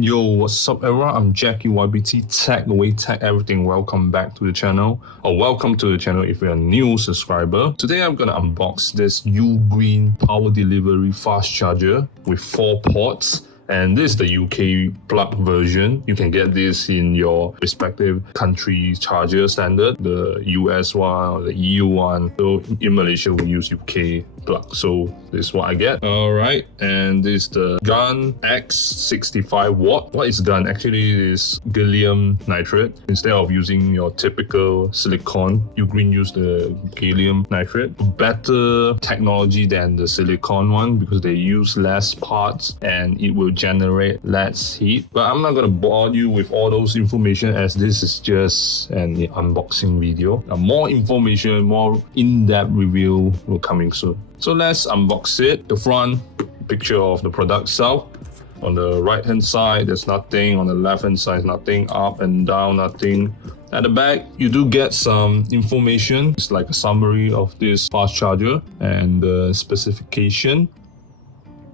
Yo, what's up everyone? I'm Jackie YBT Tech Away Tech Everything. Welcome back to the channel, or welcome to the channel if you're a new subscriber. Today I'm gonna unbox this Ugreen power delivery fast charger with 4 ports. And this is the UK plug version. You can get this in your respective country charger standard, the US one or the EU one. So in Malaysia, we use UK plug. So this is what I get. All right, and this is the GaN X 65 watt. What is GaN? Actually, it is gallium nitrate. Instead of using your typical silicon, Ugreen use the gallium nitrate. Better technology than the silicon one because they use less parts and it will generate less heat. But I'm not gonna bore you with all those information as this is just an unboxing video. More information, more in-depth review will coming soon. So let's unbox it. The front picture of the product itself. On the right hand side, there's nothing. On the left hand side, nothing. Up and down, nothing. At the back, you do get some information. It's like a summary of this fast charger and the specification.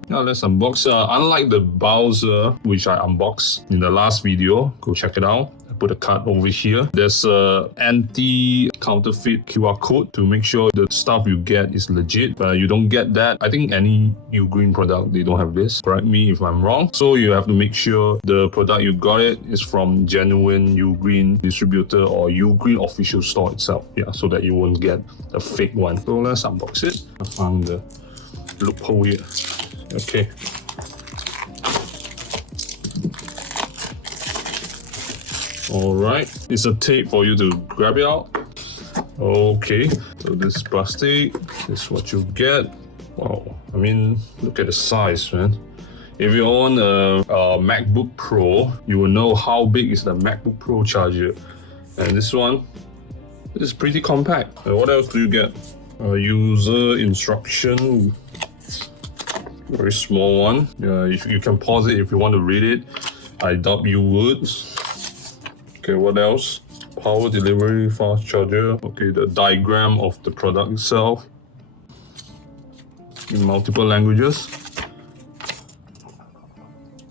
Now let's unbox. Unlike the Bowser, which I unboxed in the last video, go check it out. I put a card over here. There's a anti-counterfeit QR code to make sure the stuff you get is legit. You don't get that. I think any Ugreen product, they don't have this. Correct me if I'm wrong. So you have to make sure the product you got it is from genuine Ugreen distributor or Ugreen official store itself. Yeah, so that you won't get a fake one. So let's unbox it. I found the loophole here. Okay. All right, it's a tape for you to grab it out. Okay, so this is plastic. This is what you get. Wow, I mean, look at the size, man. If you own a MacBook Pro, you will know how big is the MacBook Pro charger. And this one is pretty compact. What else do you get? A user instruction. Very small one. You can pause it if you want to read it. I doubt you would. Okay, what else? Power delivery fast charger. Okay, the diagram of the product itself in multiple languages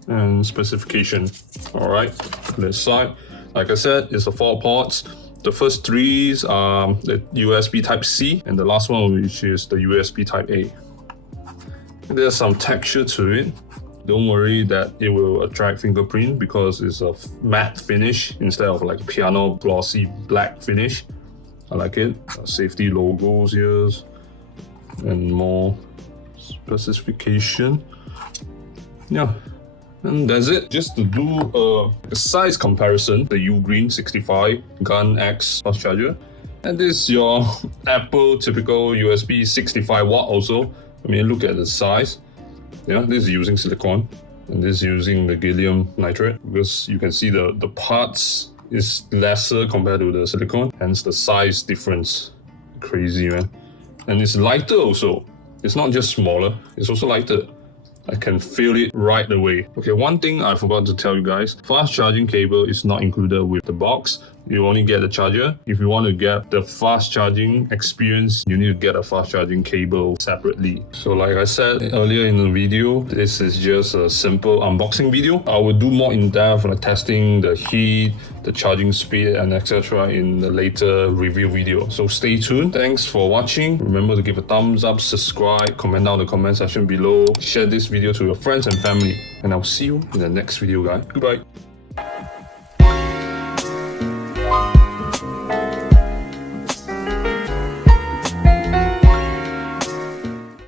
and specification. All right, this side, like I said, it's the 4 ports. The first 3 are the USB Type C, and the last one, which is the USB Type A. There's some texture to it. Don't worry that it will attract fingerprint because it's a matte finish instead of like a piano glossy black finish. I like it. Safety logos here and more specification. Yeah, and that's it. Just to do a size comparison, the Ugreen 65 GaN X fast charger, and this is your Apple typical USB 65 watt also. I mean, look at the size. Yeah, this is using silicon and this is using the gallium nitrate because you can see the parts is lesser compared to the silicon, hence the size difference. Crazy, man. And it's lighter also. It's not just smaller, it's also lighter. I can feel it right away. Okay, one thing I forgot to tell you guys, fast charging cable is not included with the box. You only get the charger. If you want to get the fast charging experience, you need to get a fast charging cable separately. So like I said earlier in the video, this is just a simple unboxing video. I will do more in depth on testing the heat, the charging speed and etc. in the later review video. So stay tuned. Thanks for watching. Remember to give a thumbs up, subscribe, comment down in the comment section below, share this video to your friends and family. And I'll see you in the next video, guys. Goodbye.